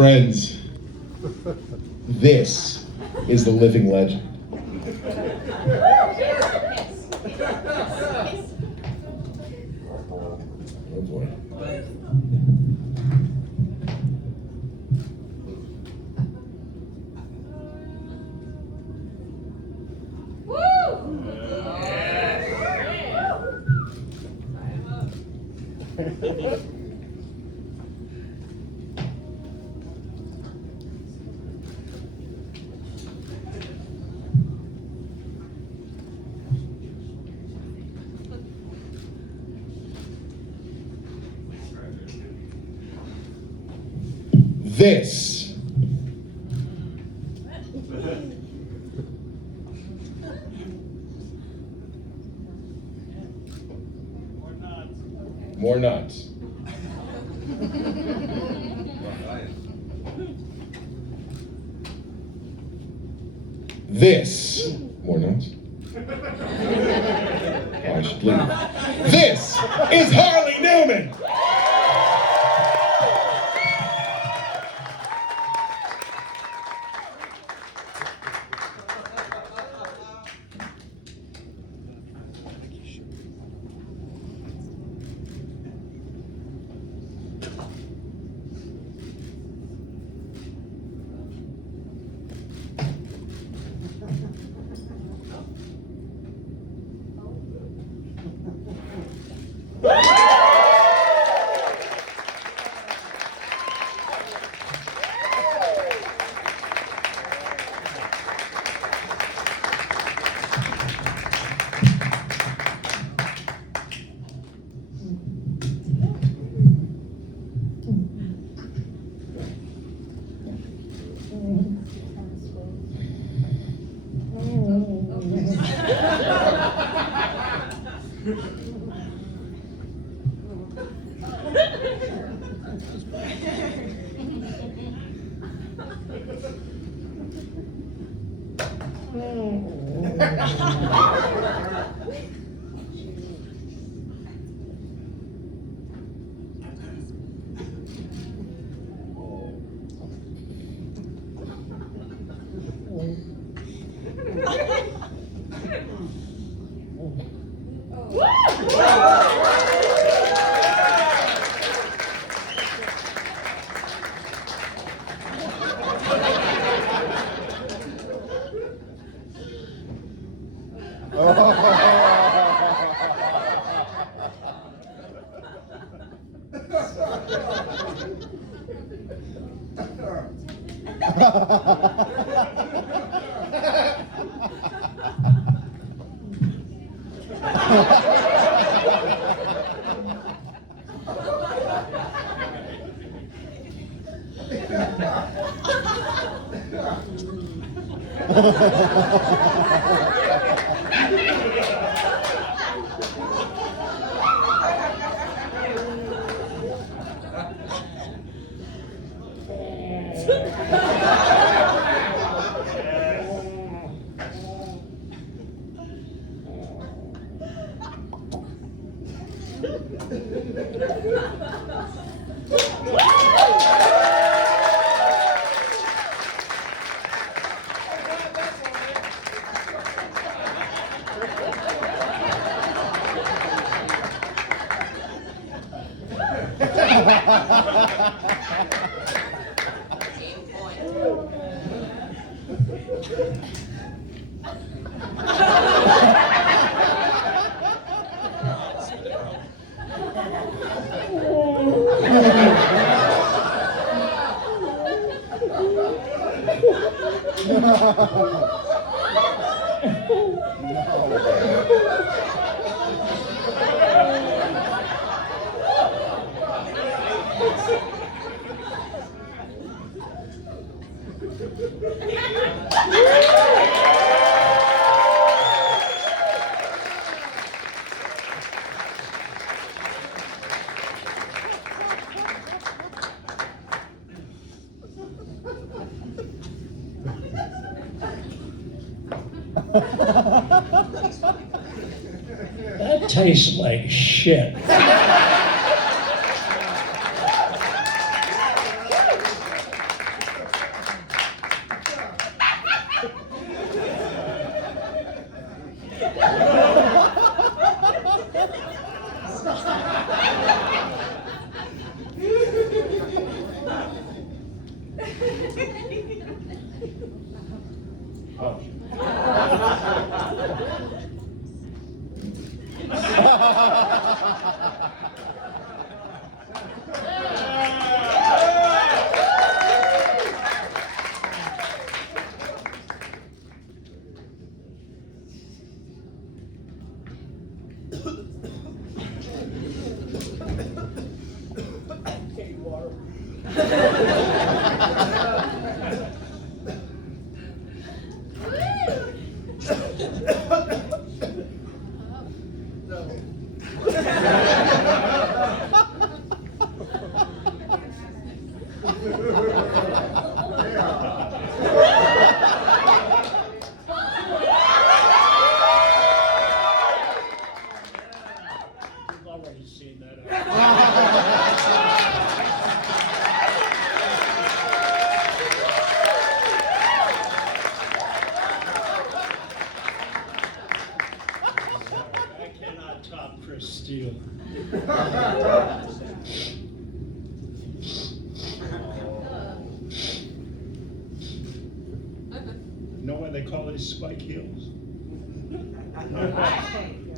Friends, this is the living legend. Oh boy. This more nuts. This more nuts. Oh, I should leave. This is Harley Newman. That tastes like shit. Oh. You've already seen that. I cannot top Chris Steele. Know why they call these spike heels?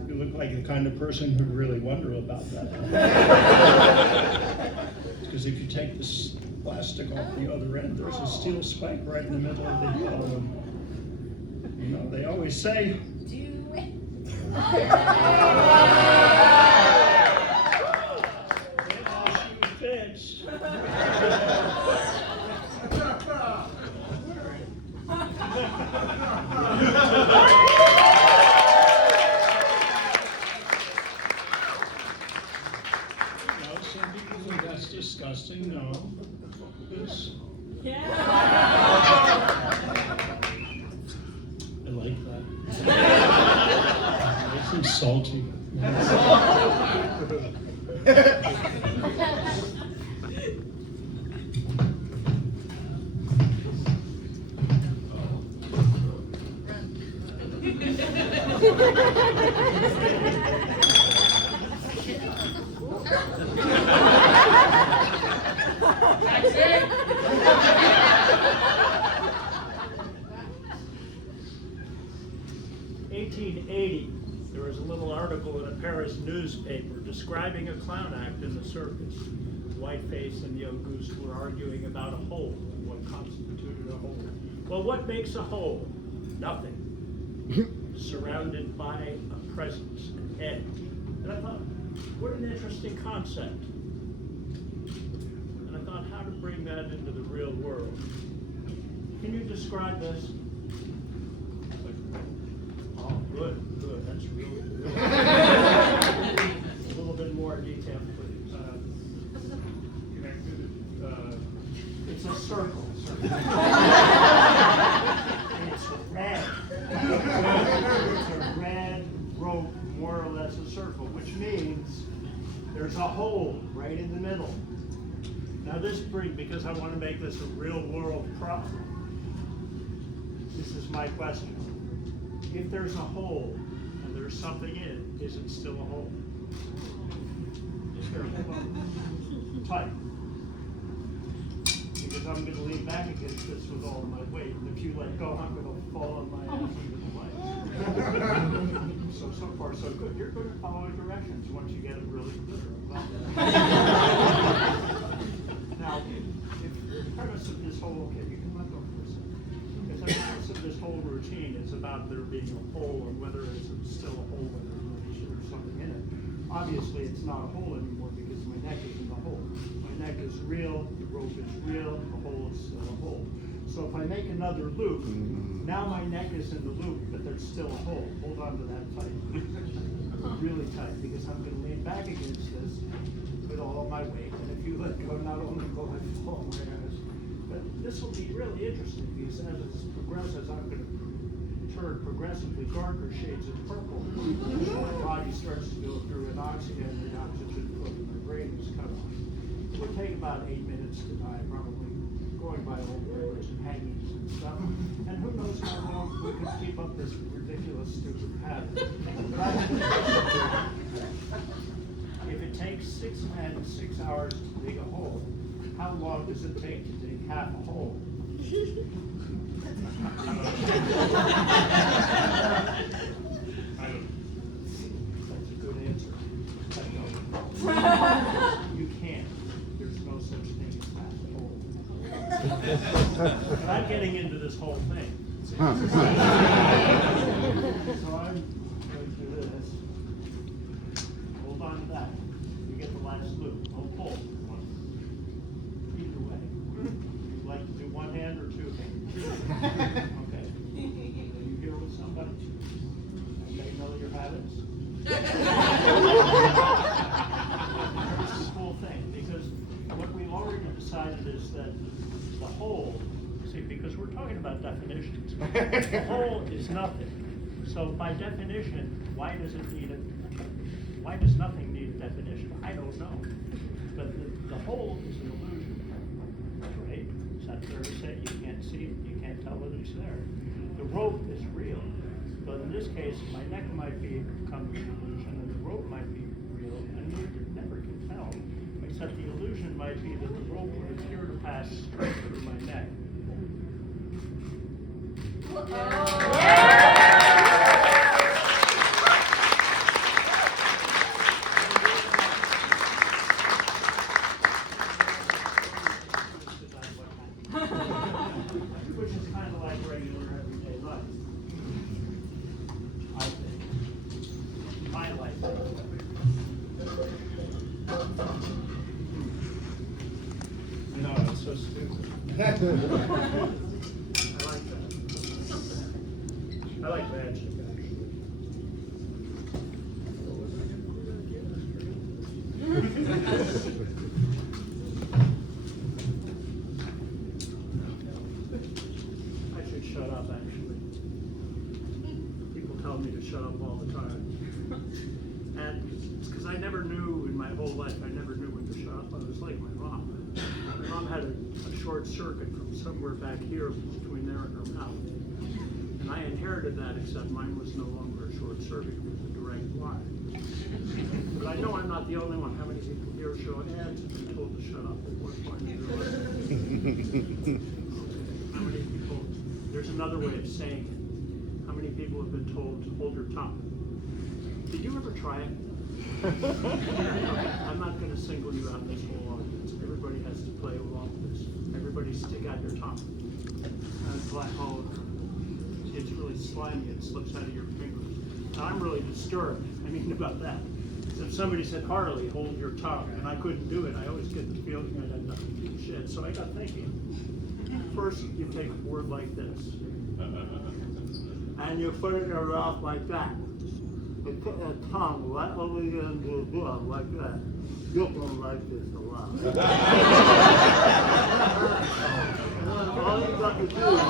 You look like the kind of person who'd really wonder about that. Because if you take this plastic off the other end, there's a steel spike right in the middle of the heel. And, you know, they always say, Fits. Some people think that's disgusting. No. It's, I like that. It's insulting. That's it. 1880, there was a little article in a Paris newspaper describing a clown act in the circus. Whiteface and the Auguste were arguing about a hole and what constituted a hole. Well, what makes a hole? Nothing. Surrounded by a presence, an head. And I thought, what an interesting concept. And I thought, how to bring that into the real world. Can you describe this? Oh, good, that's really good. A little bit more detail, please. It's a circle. It's red. It's a red rope, more or less a circle, which means there's a hole right in the middle. Now this brings, because I want to make this a real world problem, this is my question. If there's a hole and there's something in it, is it still a hole? Tight. Because I'm going to lean back against this with all of my weight, and if you let go, I'm going to fall on my ass into the light. So far so good. You're going to follow directions once you get it really clear. Now, if the premise of this whole, okay, you can let go for a second. If the premise of this whole routine is about there being a hole, or whether it's still a hole, whether there's something in it, obviously it's not a hole anymore because my neck is in the hole. My neck is real, the rope is real, the hole is still a hole. So if I make another loop, now my neck is in the loop, but there's still a hole. Hold on to that tight. Really tight, because I'm going to lean back against this with all of my weight. And if you let go, not only will I fall my ass, but this will be really interesting, because as it progresses, I'm going to turn progressively darker shades of purple. My body starts to go through an oxygen, and the oxygen flow to my brain is cut off. It would take about 8 minutes to die, probably, going by old records and hangings and stuff. And who knows how long we could keep up this ridiculous, stupid pattern. But takes 6 men 6 hours to dig a hole, how long does it take to dig half a hole? That's a good answer. You can't. There's no such thing as half a hole. And I'm getting into this whole thing. So I'm going to do this. Hold on to that. You get the last loop. Don't pull. Either way. You'd like to do one hand or two hands? Okay. Are you here with somebody? And they know your habits? This is the whole thing, because what we've already decided is that the whole, see, because we're talking about definitions, the whole is nothing. So by definition, why does nothing need a definition? I don't know. But the whole is an illusion, right? Is that fair to say? You can't see it, you can't tell that it's there. The rope is real, but in this case, my neck might become an illusion, and the rope might be real, and you never can tell. Except the illusion might be that the rope would appear to pass straight through my neck. Which is kind of like regular everyday life. I think. My life. No, it's so stupid. I like that. I like magic, I should shut up, actually. People tell me to shut up all the time. And it's because I never knew in my whole life, I never knew when to shut up. I was like my mom. My mom had a short circuit from somewhere back here between there and her mouth. And I inherited that, except mine was no longer a short circuit, it was a direct line. But I know I'm not the only one. How many people here show hands have been told to shut up at one point in their life? How many people, there's another way of saying it. How many people have been told to hold your tongue? Did you ever try it? Okay, I'm not going to single you out in this whole audience. Everybody has to play along with this. Everybody stick out your tongue. That's black hole. It's really slimy. It slips out of your fingers. Now, I'm really disturbed. I mean, about that. So if somebody said, Harley, hold your tongue, and I couldn't do it, I always get the feeling I'd end up doing shit. So I got thinking. First, you take a word like this, and you put it in your mouth like that. You put your tongue right over your glove like that. You go like this a lot. All you got to do is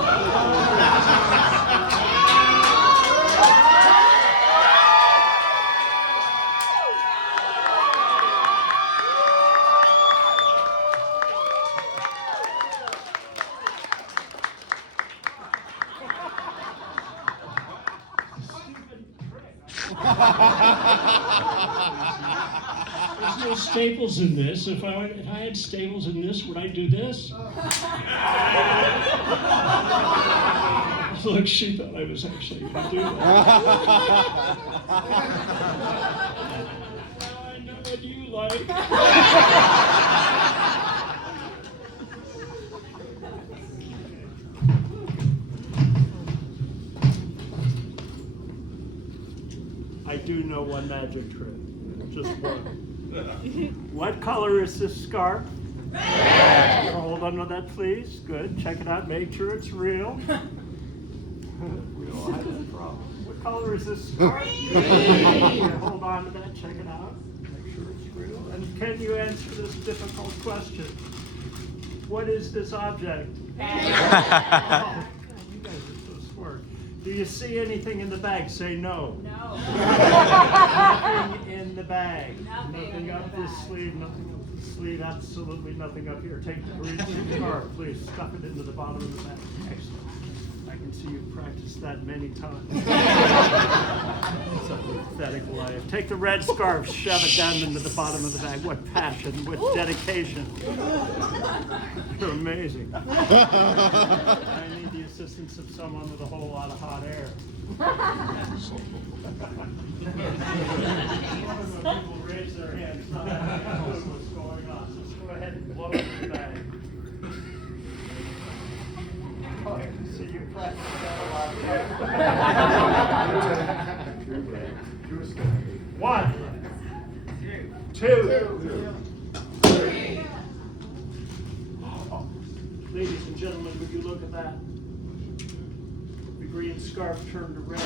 There's no staples in this. If I had staples in this, would I do this? Look, she thought I was actually going to do that. Now I know what you like. I do know one magic trick. Just one. What color is this scarf? Red! Hold on to that, please. Good. Check it out. Make sure it's real. We all have that problem. What color is this scarf? Green! Hold on to that. Check it out. Make sure it's real. And can you answer this difficult question? What is this object? Oh, you guys are so smart. Do you see anything in the bag? Say no. No. Nothing in the bag. Nothing up this sleeve, nothing up this sleeve, absolutely nothing up here. Take the green scarf, please. Stuff it into the bottom of the bag. Excellent. I can see you've practiced that many times. Such a pathetic life. Take the red scarf, shove it down into the bottom of the bag. What passion, what dedication. You're amazing. I need the assistance of someone with a whole lot of hot air. People raise their hands, not having what's going on. So just go ahead and blow up the bag. Oh, I can see you practice that a lot. One, two, three. Oh. Ladies and gentlemen, would you look at that? The green scarf turned to red.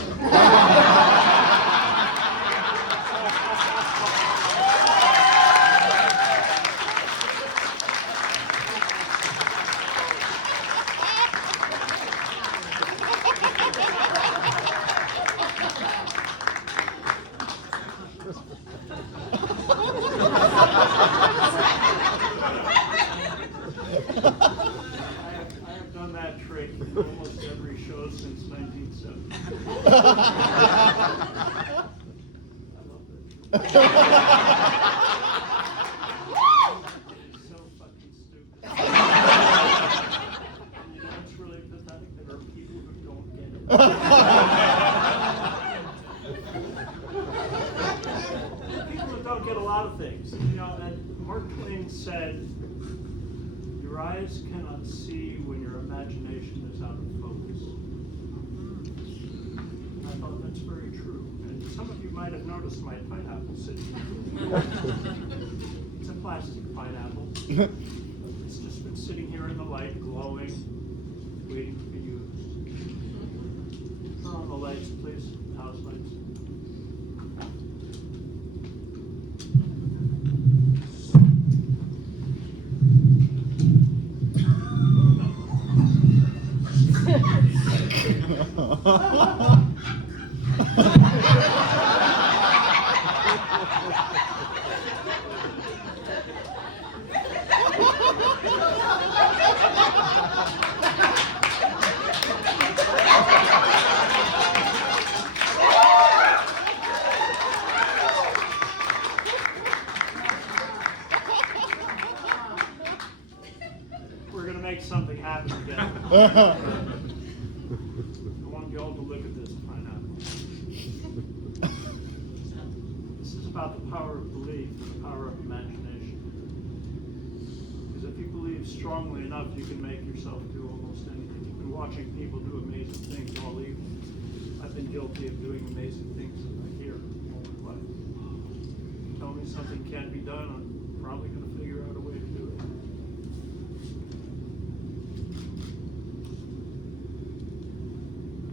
I have done that trick in almost every show since 1970. I love it. It's so fucking stupid. You know, it's really pathetic. There are people who don't get it. People who don't get a lot of things. You know, and Mark Twain said, your eyes cannot see when your imagination is out of focus. And I thought that's very true. And some of you might have noticed my pineapple sitting here. It's a plastic pineapple. It's just been sitting here in the light, glowing, waiting to be used. Turn on the lights, please. House lights. We're going to make something happen together. I want you all to look at this pineapple. This is about the power of belief and the power of imagination. Because if you believe strongly enough, you can make yourself do almost anything. You've been watching people do amazing things all evening. I've been guilty of doing amazing things here all my life. Tell me something can't be done, I'm probably going to figure out a way to do it.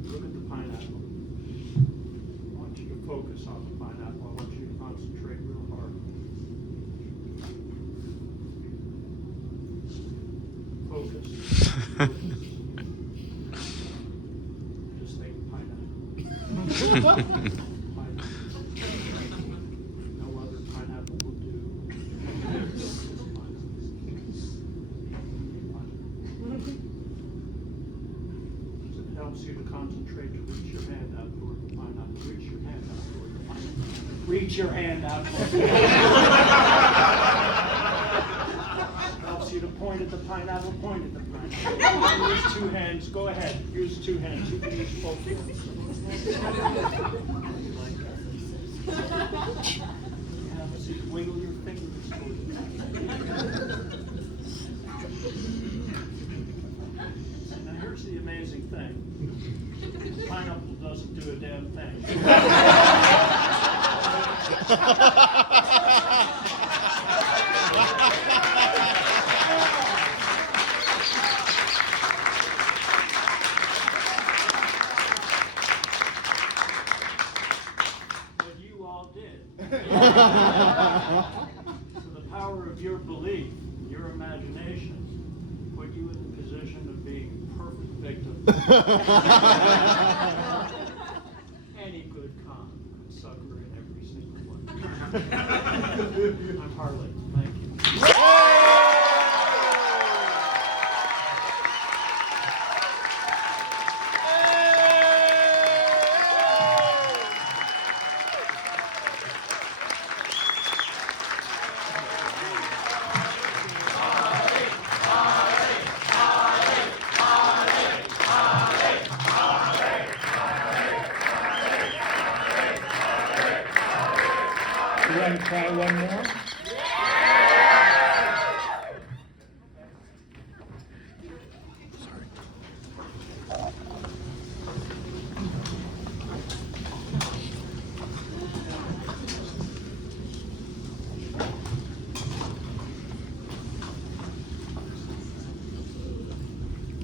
Look at the pineapple. I want you to focus on the pineapple. I want you to concentrate real hard. Focus. Just think pineapple. Pineapple. No other pineapple will do. It helps you to concentrate to reach your hand out toward the pineapple. Reach your hand out toward the pineapple. Reach your hand out toward the pineapple. Helps you to point at the pineapple, point at the pineapple. Use two hands. Go ahead. Use two hands. You can use both hands. Like that. Yeah, so you wiggle your fingers toward the Now here's the amazing thing. The pineapple doesn't do a damn thing. But you all did. So the power of your belief, your imagination, put you in the position of being perfect victims. Any good con could sucker in every single one. I'm Harley. Thank you.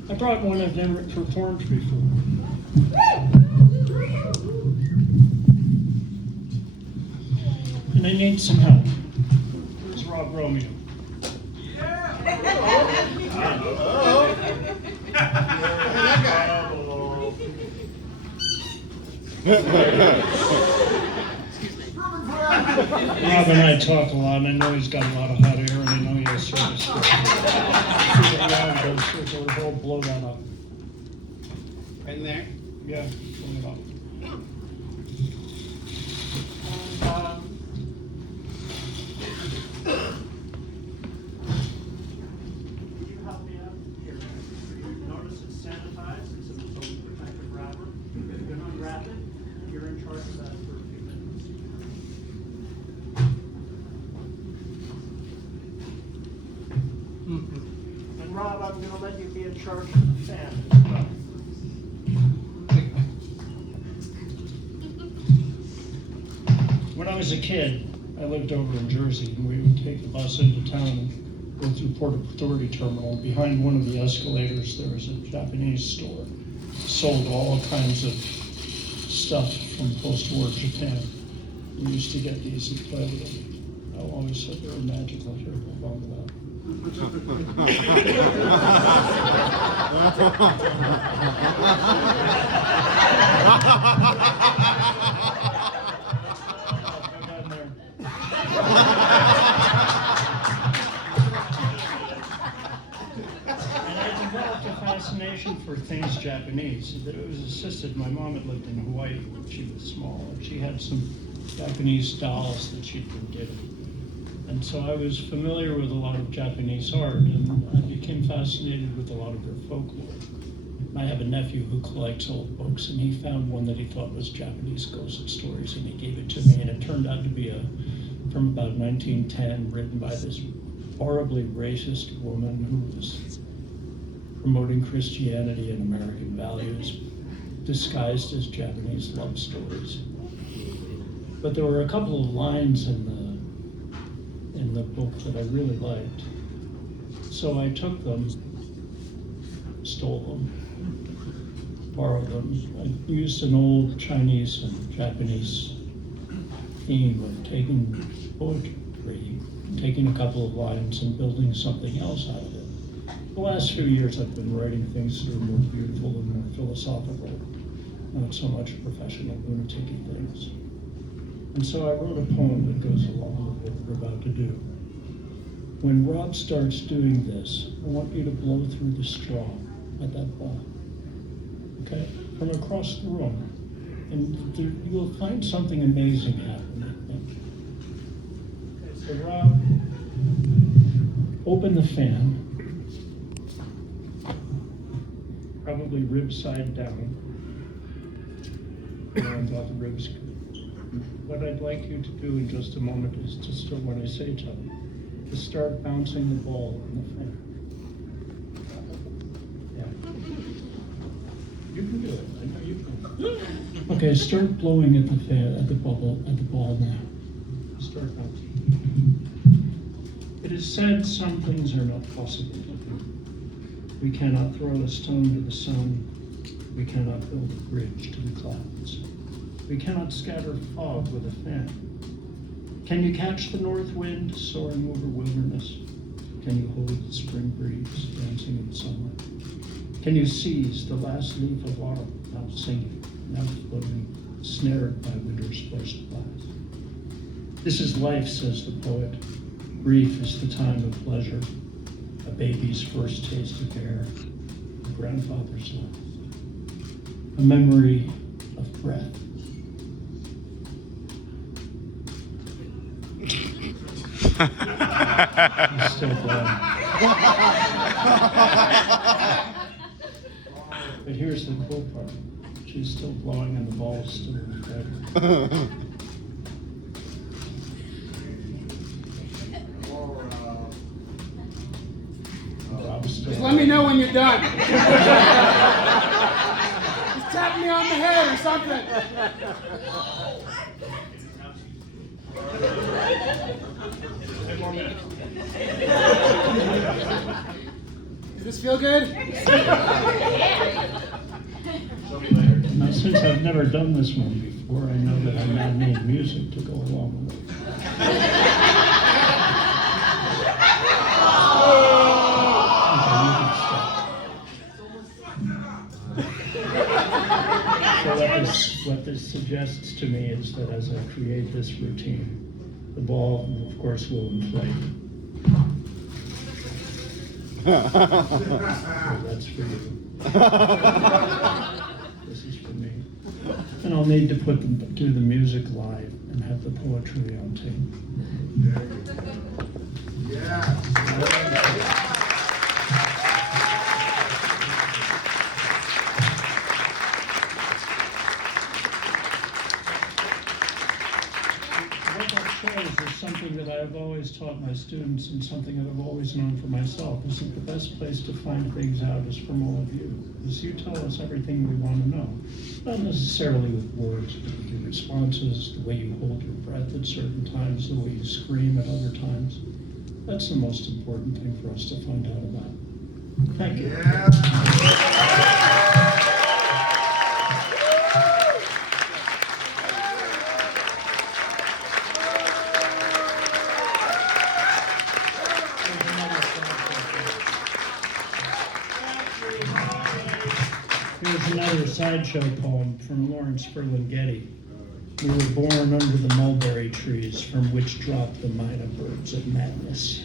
I brought one I've never performed before. And I need some help. Here's Rob Romeo. Rob and I talk a lot, and I know he's got a lot of hot air, and I know he has service. So we'll blow that up. In there? Yeah, blow it up. Can you help me out here? You notice it's sanitized, it's in its own protective wrapper. You're gonna unwrap it, you're in charge of that for a few minutes. And Rob, I'm gonna let you be in charge of the fan as well. When I was a kid, I lived over in Jersey, and we would take the bus into town and go through Port Authority Terminal. Behind one of the escalators, there was a Japanese store. Sold all kinds of stuff from post-war Japan. We used to get these and play with them. I always said they were magical. Here, we'll bump it up. Fascination for things Japanese. It was assisted. My mom had lived in Hawaii when she was small, and she had some Japanese dolls that she'd been given. And so I was familiar with a lot of Japanese art, and I became fascinated with a lot of their folklore. I have a nephew who collects old books, and he found one that he thought was Japanese ghost stories, and he gave it to me, and it turned out to be from about 1910, written by this horribly racist woman who was promoting Christianity and American values, disguised as Japanese love stories. But there were a couple of lines in the book that I really liked. So I took them, stole them, borrowed them. I used an old Chinese and Japanese theme of taking poetry, taking a couple of lines and building something else out of it. The last few years I've been writing things that are more beautiful and more philosophical, not so much professional lunatic-y things. And so I wrote a poem that goes along with what we're about to do. When Rob starts doing this, I want you to blow through the straw at that ball, okay? From across the room. And you'll find something amazing happening. Okay, so Rob, open the fan. Probably rib side down. I thought the ribs good. What I'd like you to do in just a moment is to start, when I say to start bouncing the ball in the fan. Yeah. You can do it. I know you can. Okay, start blowing at the fan, at the ball now. Start bouncing. It is said some things are not possible to do. We cannot throw a stone to the sun. We cannot build a bridge to the clouds. We cannot scatter fog with a fan. Can you catch the north wind soaring over wilderness? Can you hold the spring breeze dancing in summer? Can you seize the last leaf of autumn, now singing, now floating, snared by winter's first blast? This is life, says the poet. Grief is the time of pleasure. A baby's first taste of air, a grandfather's love, a memory of breath. He's still blowing. But here's the cool part. She's still blowing and the ball is still in the crater. Just let me know when you're done. Just tap me on the head or something. Does this feel good? Now, since I've never done this one before, I know that I now need music to go along with it. Okay, you can stop. So what this suggests to me is that as I create this routine, the ball, of course, will inflate. So that's for you. This is for me. And I'll need to do the music live and have the poetry on tape. Yeah. What that shows is something that I've always taught my students and something that I've always known for myself, is that the best place to find things out is from all of you. Because you tell us everything we want to know. Not necessarily with words, but with your responses, the way you hold your breath at certain times, the way you scream at other times. That's the most important thing for us to find out about. Thank you. Yeah. Here's another sideshow poem from Lawrence Ferlinghetti. We were born under the mulberry trees from which dropped the minor birds of madness.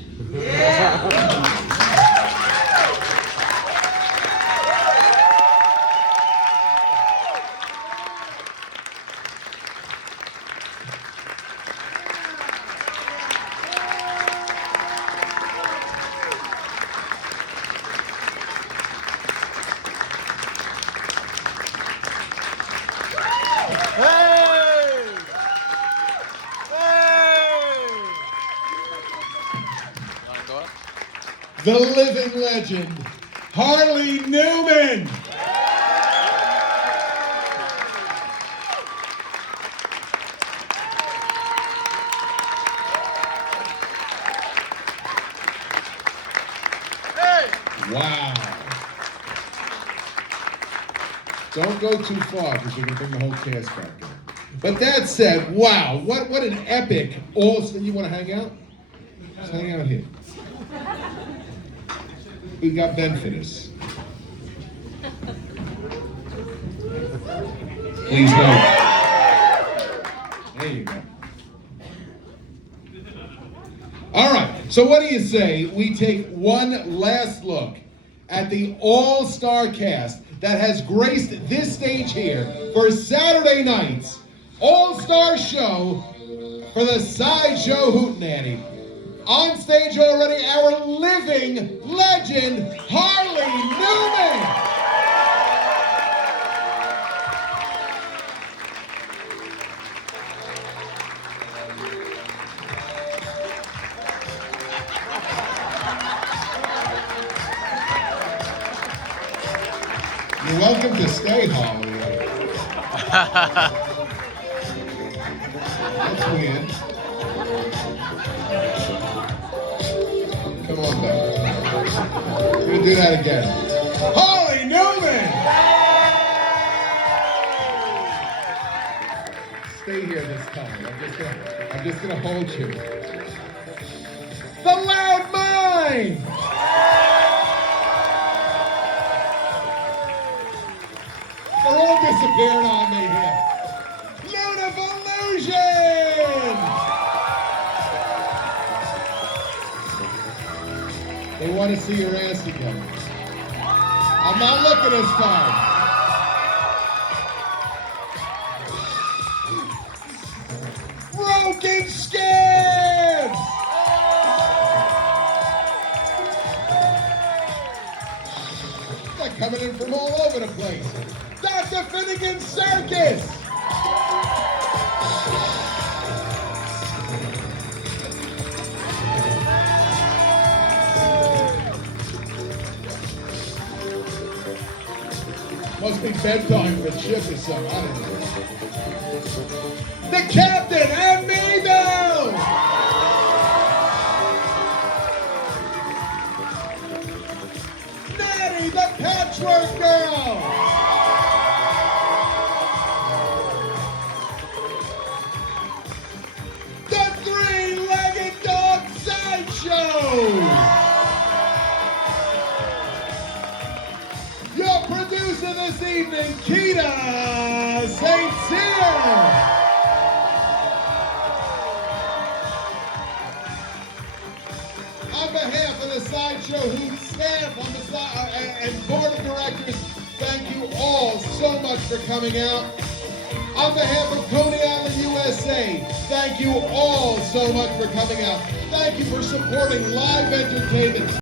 The living legend, Harley Newman. Wow. Don't go too far because you're going to bring the whole cast back in. But that said, wow, what an epic You want to hang out? Just hang out here. We got Ben for this. Please don't. There you go. All right, so what do you say we take one last look at the all-star cast that has graced this stage here for Saturday night's all-star show for the Sideshow Hootenanny. On stage already, our living legend, Harley Newman. You're welcome to stay, Harley. That's weird. Come on back. We're gonna do that again. Harley Newman! Stay here this time. I'm just gonna hold you. The Loud Mind! They're all disappearing on me here. Illusion! They want to see your ass again. I'm not looking this time. Broken Scabs! They're coming in from all over the place. Dr. Finnegan's Circus! Must be bedtime for Chip or something. I don't know. The Captain and Mabel! Mary, the Patchwork Girl. The Three-Legged Dog Sideshow. Your producer this evening, Keita St. Cyr. On behalf of the Sideshow Hoot staff on the and board of directors, thank you all so much for coming out. On behalf of Coney Island, USA, thank you all so much for coming out. Thank you for supporting live entertainment.